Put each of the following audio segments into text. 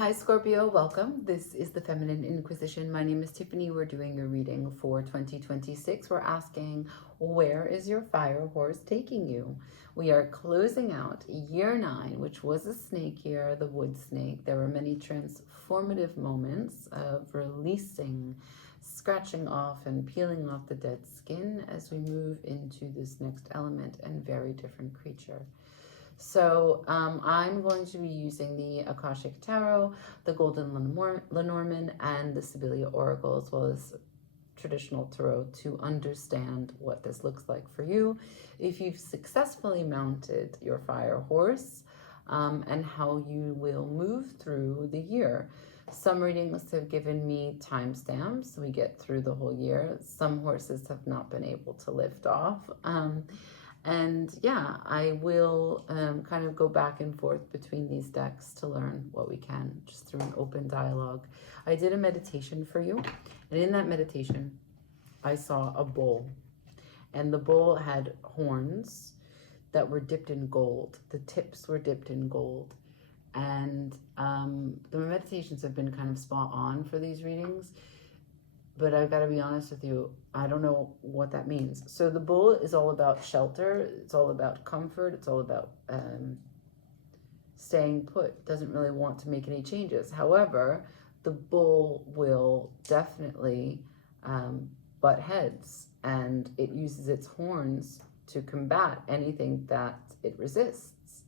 Hi Scorpio, welcome. This is the Feminine Inquisition. My name is Tiffany. We're doing a reading for 2026. We're asking, where is your fire horse taking you? We are closing out year 9, which was a snake year, the wood snake. There were many transformative moments of releasing, scratching off and peeling off the dead skin as we move into this next element and very different creature. So I'm going to be using the Akashic Tarot, the Golden Lenormand, and the Sibylla Oracle, as well as traditional tarot, to understand what this looks like for you if you've successfully mounted your fire horse, and how you will move through the year. Some readings have given me timestamps. We get through the whole year. Some horses have not been able to lift off. And yeah, I will kind of go back and forth between these decks to learn what we can, just through an open dialogue. I did a meditation for you, and in that meditation, I saw a bull, and the bull had horns that were dipped in gold. The tips were dipped in gold, and the meditations have been kind of spot on for these readings. But I've got to be honest with you, I don't know what that means. So the bull is all about shelter. It's all about comfort. It's all about staying put. Doesn't really want to make any changes. However, the bull will definitely butt heads, and it uses its horns to combat anything that it resists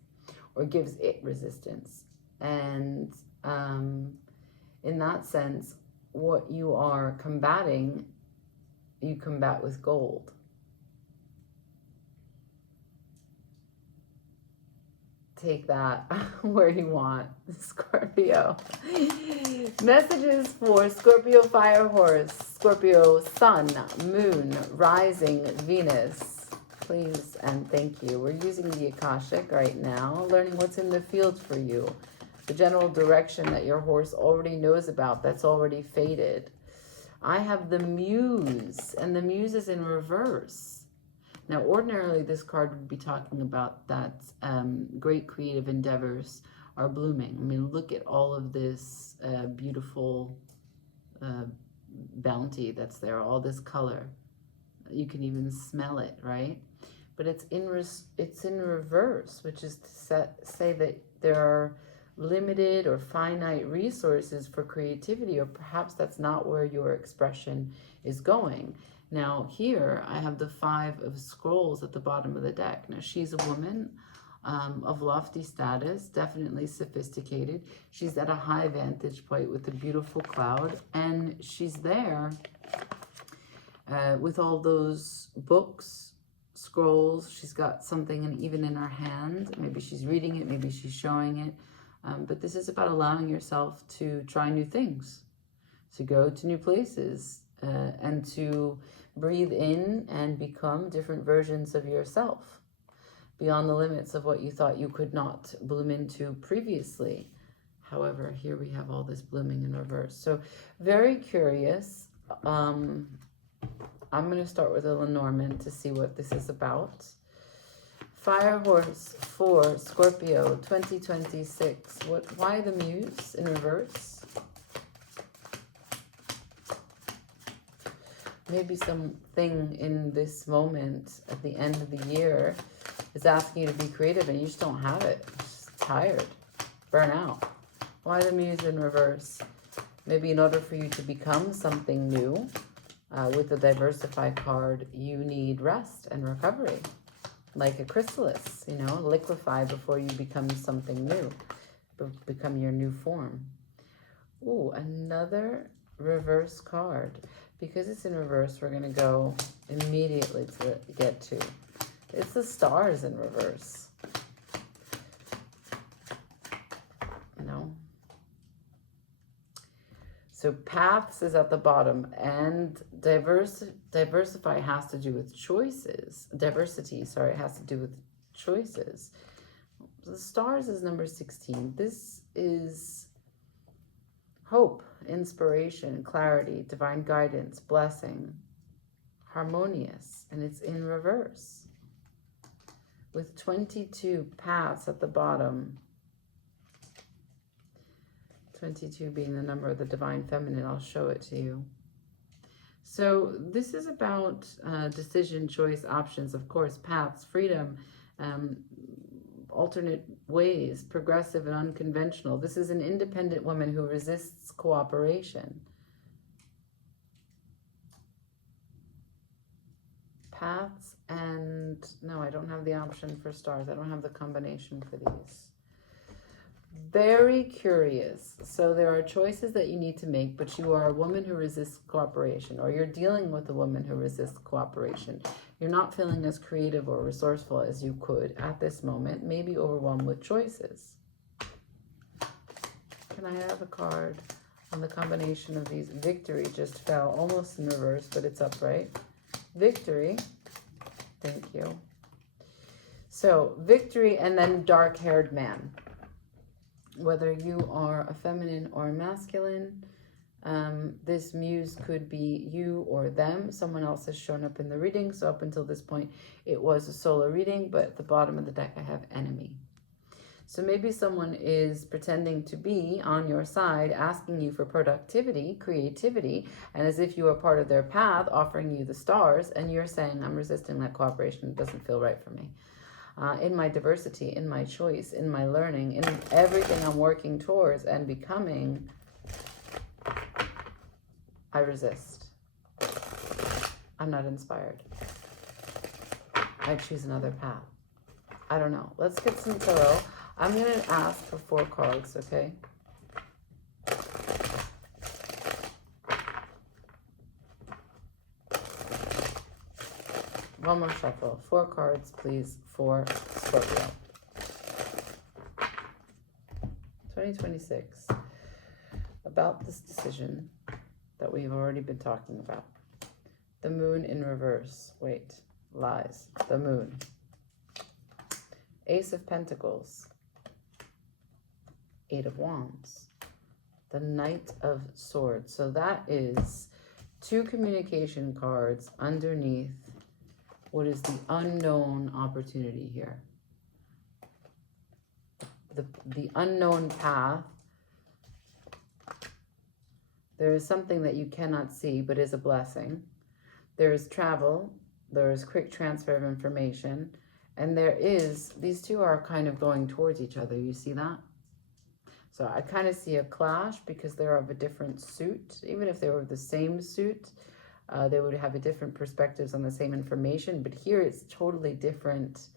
or gives it resistance. And in that sense, what you are combating, you combat with gold. Take that where you want, Scorpio. Messages for Scorpio fire horse, Scorpio sun, moon, rising, Venus. Please and thank you. We're using the Akashic right now, learning what's in the field for you. The general direction that your horse already knows about, that's already faded. I have the Muse, and the Muse is in reverse. Now, ordinarily, this card would be talking about that great creative endeavors are blooming. I mean, look at all of this beautiful bounty that's there, all this color. You can even smell it, right? But it's in reverse, which is to say that there are limited or finite resources for creativity, or perhaps that's not where your expression is going. Now here I have the 5 of Scrolls at the bottom of the deck. Now she's a woman of lofty status, definitely sophisticated. She's at a high vantage point with a beautiful cloud, and she's there with all those books, scrolls. She's got something even in her hand. Maybe she's reading it, maybe she's showing it. But this is about allowing yourself to try new things, to go to new places, and to breathe in and become different versions of yourself beyond the limits of what you thought you could not bloom into previously. However, here we have all this blooming in reverse. So very curious. I'm going to start with a Lenormand to see what this is about. Fire horse for Scorpio 2026. Why the Muse in reverse? Maybe something in this moment at the end of the year is asking you to be creative and you just don't have it. Just tired, burn out. Why the Muse in reverse? Maybe in order for you to become something new, with the Diversify card, you need rest and recovery. Like a chrysalis, you know, liquefy before you become something new, become your new form. Ooh, another reverse card. Because it's in reverse, we're going to go immediately to get to. It's the Stars in reverse. You know? So paths is at the bottom, and diversify has to do with choices. Diversity, sorry, has to do with choices. The Stars is number 16. This is hope, inspiration, clarity, divine guidance, blessing, harmonious, and it's in reverse. With 22 paths at the bottom. 22 being the number of the divine feminine, I'll show it to you. So this is about decision, choice, options, of course, paths, freedom, alternate ways, progressive and unconventional. This is an independent woman who resists cooperation. Paths and, no, I don't have the option for stars. I don't have the combination for these. Very curious. So there are choices that you need to make, but you are a woman who resists cooperation, or you're dealing with a woman who resists cooperation. You're not feeling as creative or resourceful as you could at this moment, maybe overwhelmed with choices. Can I have a card on the combination of these? Victory just fell, almost in reverse, but it's upright. Victory. Thank you. So victory, and then dark-haired man. Whether you are a feminine or a masculine, this muse could be you or them. Someone else has shown up in the reading. So up until this point, it was a solo reading, but at the bottom of the deck, I have enemy. So maybe someone is pretending to be on your side, asking you for productivity, creativity, and as if you are part of their path, offering you the stars, and you're saying, I'm resisting that cooperation. It doesn't feel right for me. In my diversity, in my choice, in my learning, in everything I'm working towards and becoming, I resist. I'm not inspired. I choose another path. I don't know. Let's get some tarot. I'm going to ask for 4 cards, okay? One more shuffle. 4 cards, please, for Scorpio. 2026. About this decision that we've already been talking about. The moon in reverse. Wait. Lies. The moon. Ace of Pentacles. 8 of Wands. The Knight of Swords. So that is 2 communication cards underneath what is the unknown opportunity here. The unknown path. There is something that you cannot see, but is a blessing. There is travel. There is quick transfer of information. And there is, these two are kind of going towards each other. You see that? So I kind of see a clash because they're of a different suit. Even if they were the same suit, they would have a different perspectives on the same information. But here it's totally different.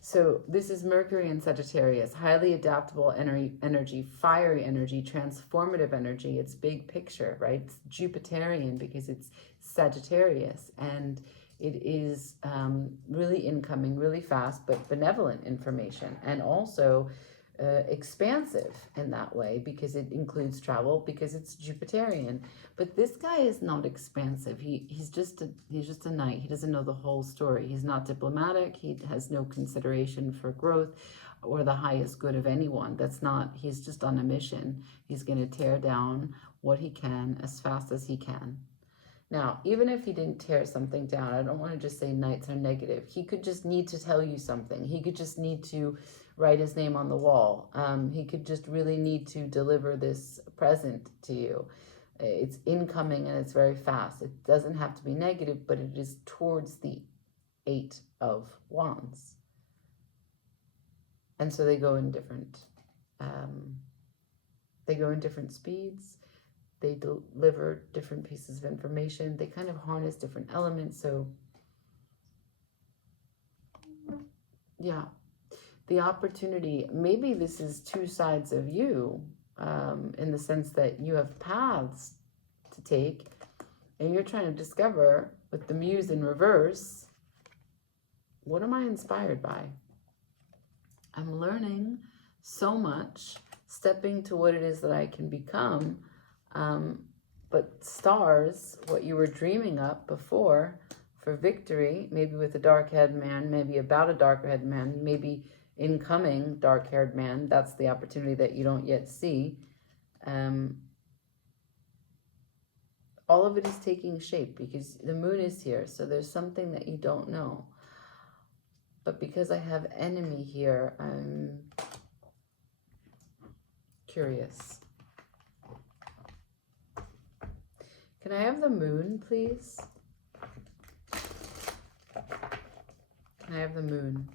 So this is Mercury in Sagittarius, highly adaptable energy, fiery energy, transformative energy. It's big picture, right? It's Jupiterian because it's Sagittarius, and it is really incoming, really fast, but benevolent information, and also expansive in that way because it includes travel, because it's Jupiterian. But this guy is not expansive. He's just a knight. He doesn't know the whole story. He's not diplomatic. He has no consideration for growth or the highest good of anyone. He's just on a mission. He's going to tear down what he can as fast as he can. Now, even if he didn't tear something down, I don't want to just say knights are negative. He could just need to tell you something. He could just need to write his name on the wall. He could just really need to deliver this present to you. It's incoming and it's very fast. It doesn't have to be negative, but it is towards the 8 of Wands. And so they go in different speeds. They deliver different pieces of information. They kind of harness different elements. So, yeah, the opportunity, maybe this is 2 sides of you, in the sense that you have paths to take, and you're trying to discover, with the muse in reverse, what am I inspired by? I'm learning so much, stepping to what it is that I can become. But stars, what you were dreaming up before for victory, maybe with a dark-haired man, maybe about a dark-haired man, maybe incoming dark-haired man, that's the opportunity that you don't yet see. All of it is taking shape because the moon is here, so there's something that you don't know. But because I have enemy here, curious. Can I have the moon, please? Can I have the moon?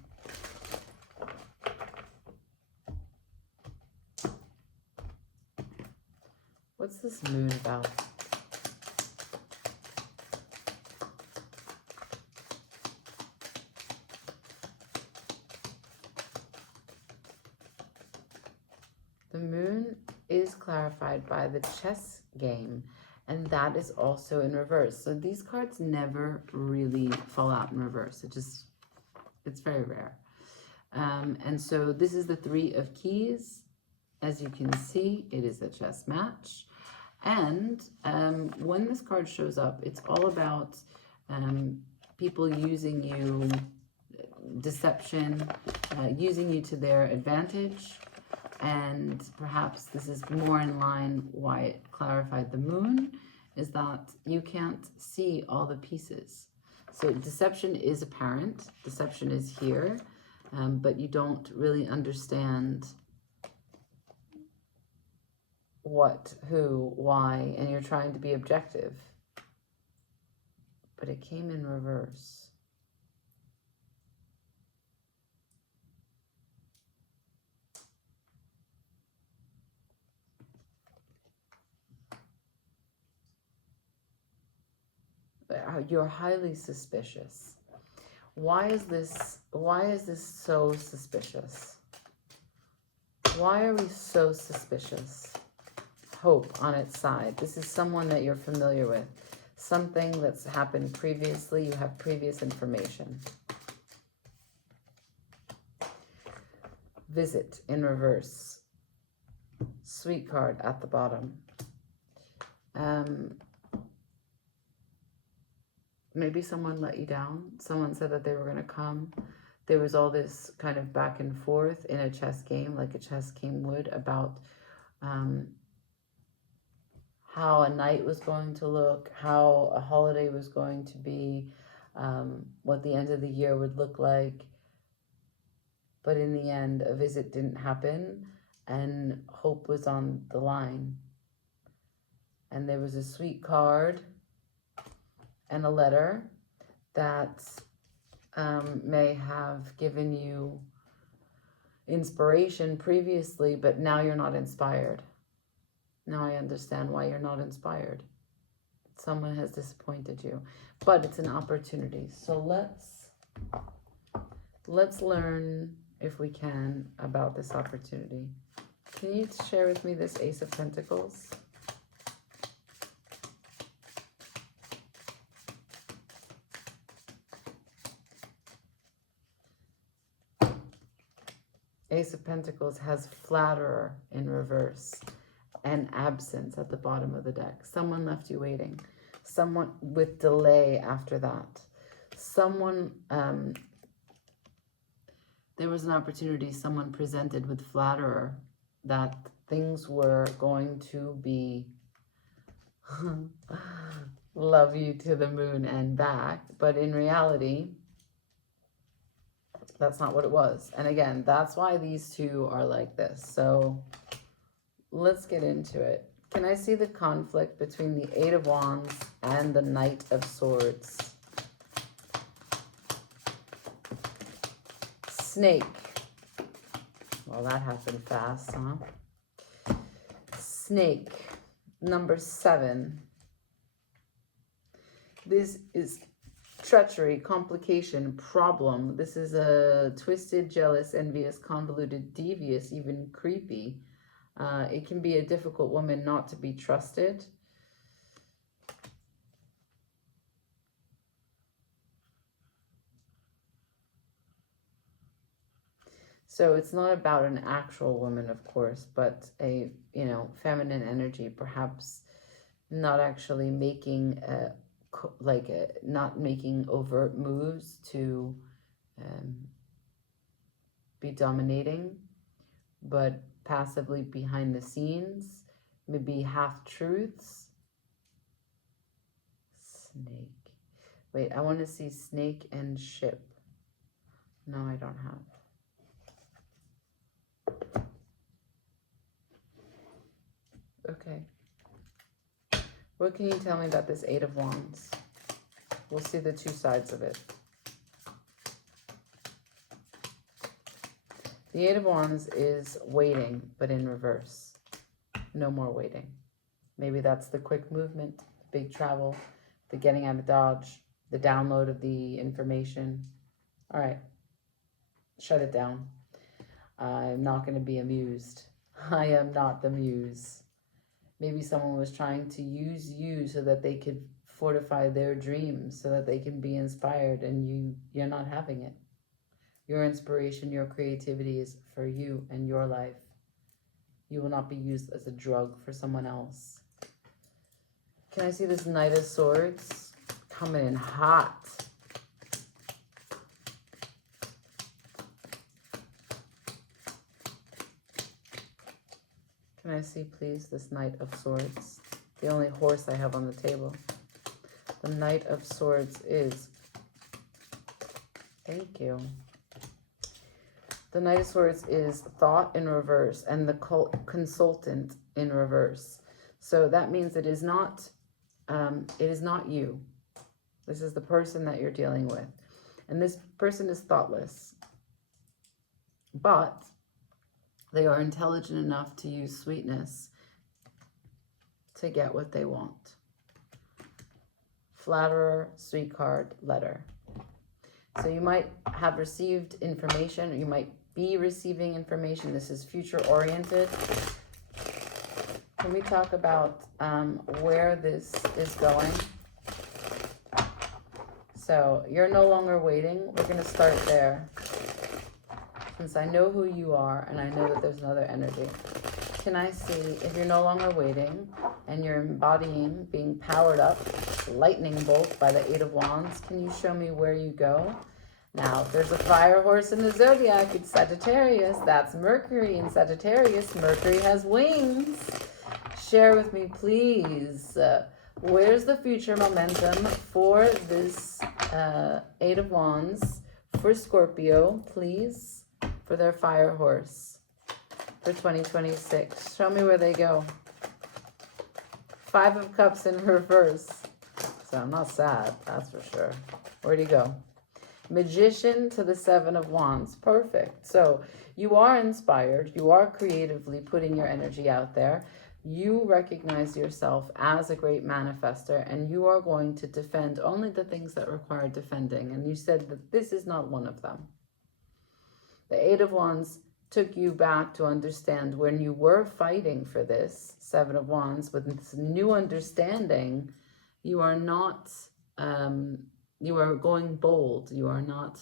What's this moon about? The moon is clarified by the chess game, and that is also in reverse. So these cards never really fall out in reverse. It's very rare. And so this is the 3 of keys. As you can see, it is a chess match. And when this card shows up, it's all about people using you, deception, using you to their advantage. And perhaps this is more in line why it clarified the moon, is that you can't see all the pieces. So deception is apparent, deception is here, but you don't really understand what, who, why, and you're trying to be objective. But it came in reverse. You're highly suspicious. Why is this so suspicious? Why are we so suspicious? Hope on its side. This is someone that you're familiar with. Something that's happened previously. You have previous information. Visit in reverse. Sweet card at the bottom. Maybe someone let you down. Someone said that they were going to come. There was all this kind of back and forth in a chess game, like a chess game would, about how a night was going to look, how a holiday was going to be, what the end of the year would look like. But in the end, a visit didn't happen, and hope was on the line. And there was a sweet card and a letter that may have given you inspiration previously, but now you're not inspired. Now I understand why you're not inspired. Someone has disappointed you, but it's an opportunity. So let's learn, if we can, about this opportunity. Can you share with me this Ace of Pentacles? Ace of Pentacles has flatterer in reverse and absence at the bottom of the deck. Someone left you waiting. Someone with delay after that. Someone, there was an opportunity, someone presented with flatterer that things were going to be love you to the moon and back. But in reality, that's not what it was. And again, that's why these two are like this. So let's get into it. Can I see the conflict between the 8 of Wands and the Knight of Swords? Snake. Well, that happened fast, huh? Snake, number 7. This is treachery, complication, problem. This is a twisted, jealous, envious, convoluted, devious, even creepy. It can be a difficult woman not to be trusted. So it's not about an actual woman, of course, but a, feminine energy, perhaps not actually making not making overt moves to be dominating, but passively behind the scenes, maybe half-truths. Snake. Wait, I want to see snake and ship. No, I don't have. Okay. What can you tell me about this Eight of Wands? We'll see the two sides of it. The Eight of Wands is waiting, but in reverse. No more waiting. Maybe that's the quick movement, the big travel, the getting out of Dodge, the download of the information. All right. Shut it down. I'm not going to be amused. I am not the muse. Maybe someone was trying to use you so that they could fortify their dreams, so that they can be inspired, and you're not having it. Your inspiration, your creativity is for you and your life. You will not be used as a drug for someone else. Can I see this Knight of Swords coming in hot? Can I see, please, this Knight of Swords? The only horse I have on the table. The Knight of Swords is... Thank you. The Knight of Swords is thought in reverse and the consultant in reverse. So that means it is not you. This is the person that you're dealing with. And this person is thoughtless. But they are intelligent enough to use sweetness to get what they want. Flatterer, sweet card, letter. So you might have received information, or you might be receiving information. This is future oriented. Can we talk about where this is going? So you're no longer waiting. We're going to start there. Since I know who you are and I know that there's another energy. Can I see, if you're no longer waiting and you're embodying being powered up, lightning bolt by the Eight of Wands, can you show me where you go? Now, if there's a fire horse in the zodiac, it's Sagittarius. That's Mercury in Sagittarius. Mercury has wings. Share with me, please. Where's the future momentum for this Eight of Wands for Scorpio, please? For their fire horse for 2026. Show me where they go. Five of Cups in reverse. So I'm not sad, that's for sure. Where'd he go? Magician to the Seven of Wands. Perfect. So you are inspired. You are creatively putting your energy out there. You recognize yourself as a great manifester, and you are going to defend only the things that require defending. And you said that this is not one of them. The Eight of Wands took you back to understand when you were fighting for this Seven of Wands with this new understanding. You are not, you are going bold. You are not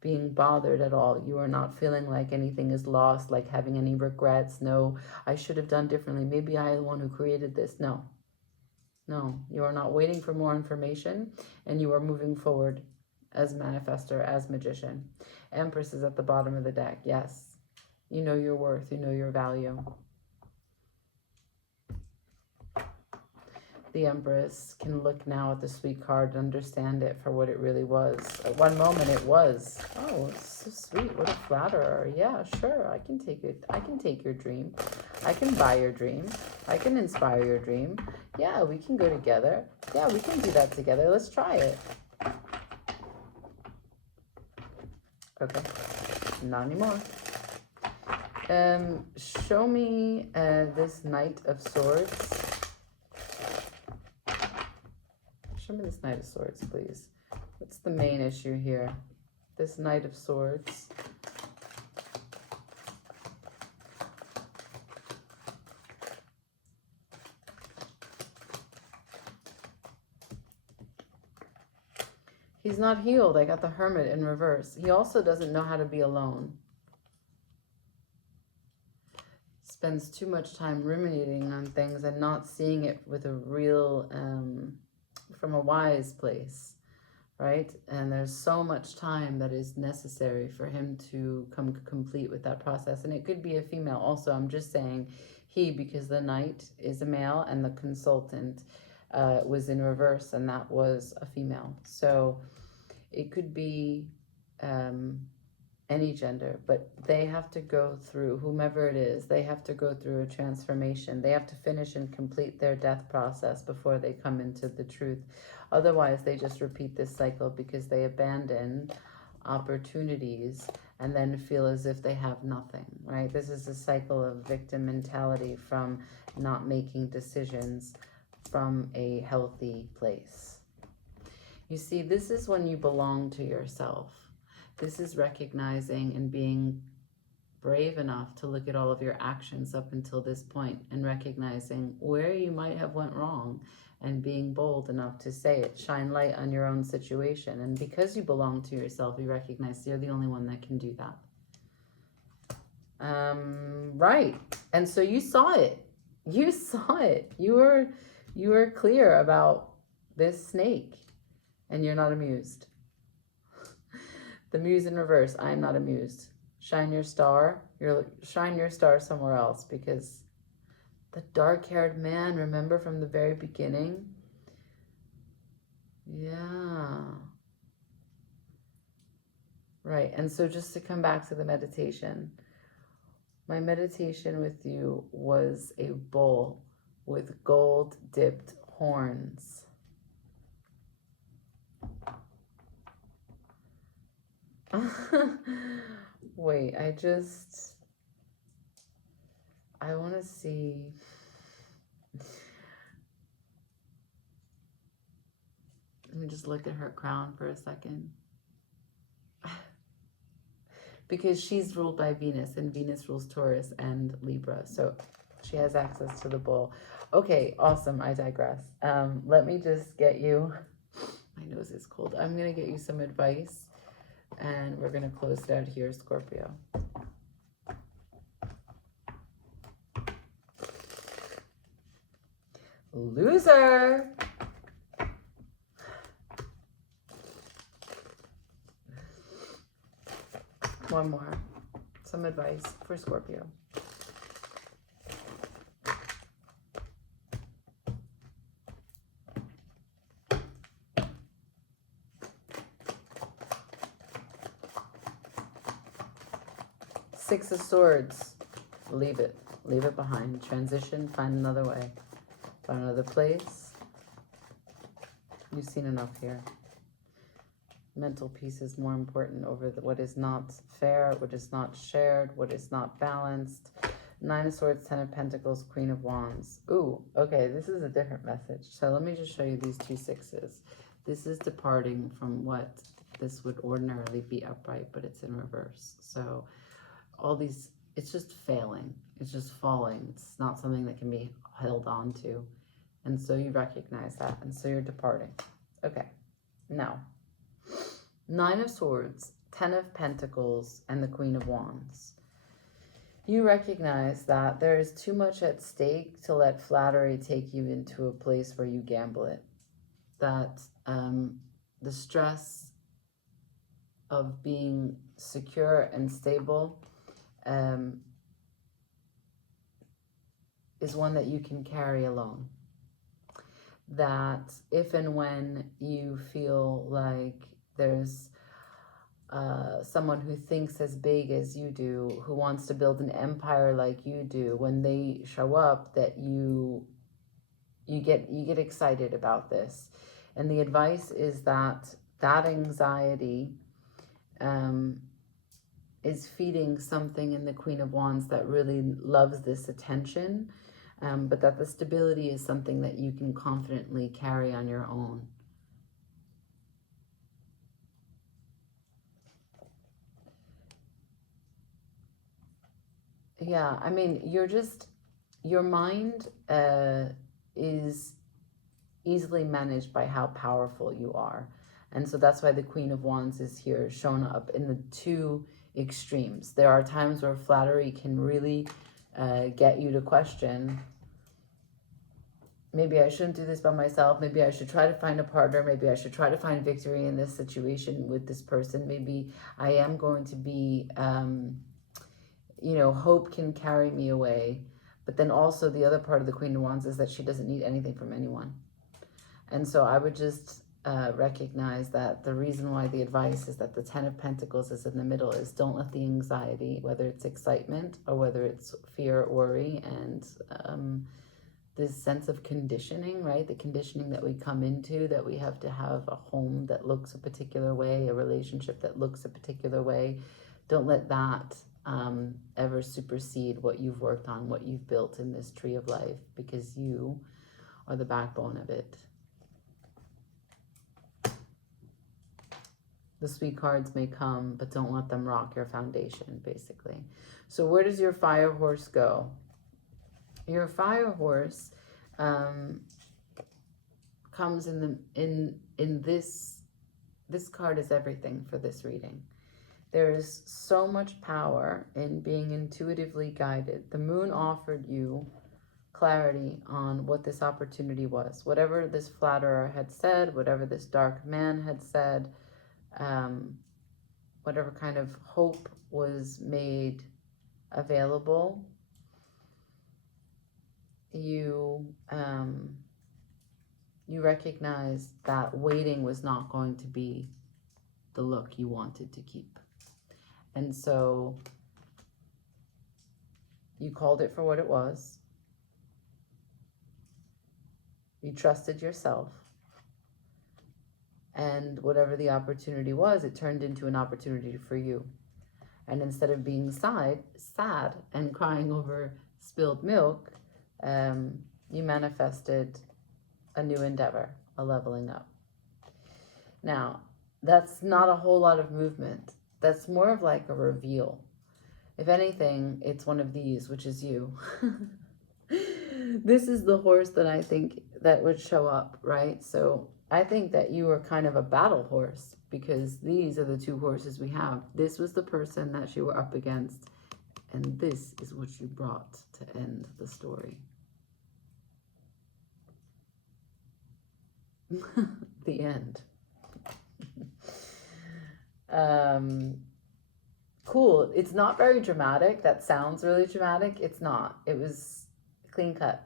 being bothered at all. You are not feeling like anything is lost, like having any regrets. No, I should have done differently. Maybe I am the one who created this. No, no, you are not waiting for more information, and you are moving forward as manifester, as magician. Empress is at the bottom of the deck. Yes, you know your worth. You know your value. The Empress can look now at the sweet card and understand it for what it really was. At one moment it was, oh, it's so sweet. What a flatterer. Yeah, sure, I can take it. I can take your dream. I can buy your dream. I can inspire your dream. Yeah, we can go together. Yeah, we can do that together. Let's try it. Okay, not anymore. Show me this Knight of Swords. Show me this Knight of Swords, please. What's the main issue here? This Knight of Swords. He's not healed. I got the Hermit in reverse. He also doesn't know how to be alone. Spends too much time ruminating on things and not seeing it with a real... from a wise place, right? And there's so much time that is necessary for him to come complete with that process. And it could be a female also. I'm just saying he, because the Knight is a male and the consultant was in reverse, and that was a female. So it could be any gender, but they have to go through, whomever it is, they have to go through a transformation. They have to finish and complete their death process before they come into the truth. Otherwise, they just repeat this cycle because they abandon opportunities and then feel as if they have nothing, right? This is a cycle of victim mentality from not making decisions from a healthy place. You see, this is when you belong to yourself. This is recognizing and being brave enough to look at all of your actions up until this point and recognizing where you might have went wrong and being bold enough to say it. Shine light on your own situation. And because you belong to yourself, you recognize you're the only one that can do that. Right. And so you saw it. You saw it. You were clear about this snake, and you're not amused. The muse in reverse. I am not amused. Shine your star. Shine your star somewhere else, because the dark-haired man, remember from the very beginning? Yeah. Right. And so just to come back to the meditation, my meditation with you was a bull with gold-dipped horns. Wait, I want to see. Let me just look at her crown for a second. Because she's ruled by Venus, and Venus rules Taurus and Libra. So she has access to the bull. Okay, awesome. I digress. Let me just get you, my nose is cold. I'm going to get you some advice, and we're going to close it out here, Scorpio. Loser. One more. Some advice for Scorpio. Six of Swords. Leave it. Leave it behind. Transition. Find another way. Find another place. You've seen enough here. Mental peace is more important over what is not fair, what is not shared, what is not balanced. Nine of Swords, Ten of Pentacles, Queen of Wands. Ooh, okay, this is a different message. So let me just show you these two sixes. This is departing from what this would ordinarily be upright, but it's in reverse. So all these, it's just failing. It's just falling. It's not something that can be held on to. And so you recognize that. And so you're departing. Okay, now. Nine of Swords, Ten of Pentacles, and the Queen of Wands. You recognize that there is too much at stake to let flattery take you into a place where you gamble it. That the stress of being secure and stable is one that you can carry alone. That if and when you feel like there's someone who thinks as big as you do, who wants to build an empire like you do, when they show up, that you get excited about this. And the advice is that anxiety is feeding something in the Queen of Wands that really loves this attention, but that the stability is something that you can confidently carry on your own. Yeah, I mean, your mind is easily managed by how powerful you are. And so that's why the Queen of Wands is here, shown up in the two extremes. There are times where flattery can really get you to question, maybe I shouldn't do this by myself. Maybe I should try to find a partner. Maybe I should try to find victory in this situation with this person. Maybe I am going to be... hope can carry me away. But then also the other part of the Queen of Wands is that she doesn't need anything from anyone. And so I would just recognize that the reason why the advice is that the 10 of Pentacles is in the middle is don't let the anxiety, whether it's excitement or whether it's fear, worry, and this sense of conditioning, right? The conditioning that we come into, that we have to have a home that looks a particular way, a relationship that looks a particular way. Don't let that ever supersede what you've worked on, what you've built in this tree of life, because you are the backbone of it. The sweet cards may come, but don't let them rock your foundation, basically. So where does your fire horse go? Your fire horse comes in this card is everything for this reading. There is so much power in being intuitively guided. The moon offered you clarity on what this opportunity was. Whatever this flatterer had said, whatever this dark man had said, whatever kind of hope was made available, you recognized that waiting was not going to be the look you wanted to keep. And so you called it for what it was. You trusted yourself. And whatever the opportunity was, it turned into an opportunity for you. And instead of being sad and crying over spilled milk, you manifested a new endeavor, a leveling up. Now, that's not a whole lot of movement. That's more of like a reveal. If anything, it's one of these, which is you. This is the horse that I think that would show up, right? So I think that you are kind of a battle horse, because these are the two horses we have. This was the person that you were up against, and this is what you brought to end the story. The end. Cool. It's not very dramatic. That sounds really dramatic. It's not. It was clean cut.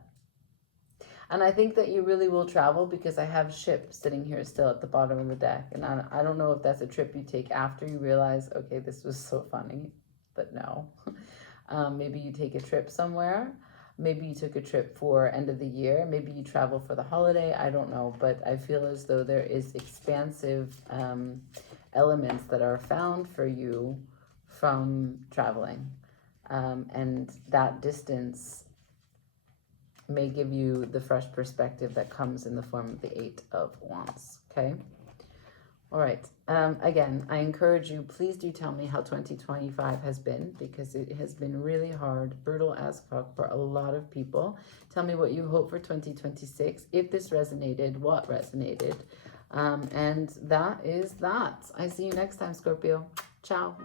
And I think that you really will travel, because I have ship sitting here still at the bottom of the deck. And I don't know if that's a trip you take after you realize, okay, this was so funny, but no. Maybe you take a trip somewhere. Maybe you took a trip for end of the year. Maybe you travel for the holiday. I don't know. But I feel as though there is expansive elements that are found for you from traveling. And that distance may give you the fresh perspective that comes in the form of the 8 of Wands, okay? All right. Again, I encourage you, please do tell me how 2025 has been, because it has been really hard, brutal as fuck for a lot of people. Tell me what you hope for 2026. If this resonated, what resonated. And that is that. I see you next time, Scorpio. Ciao.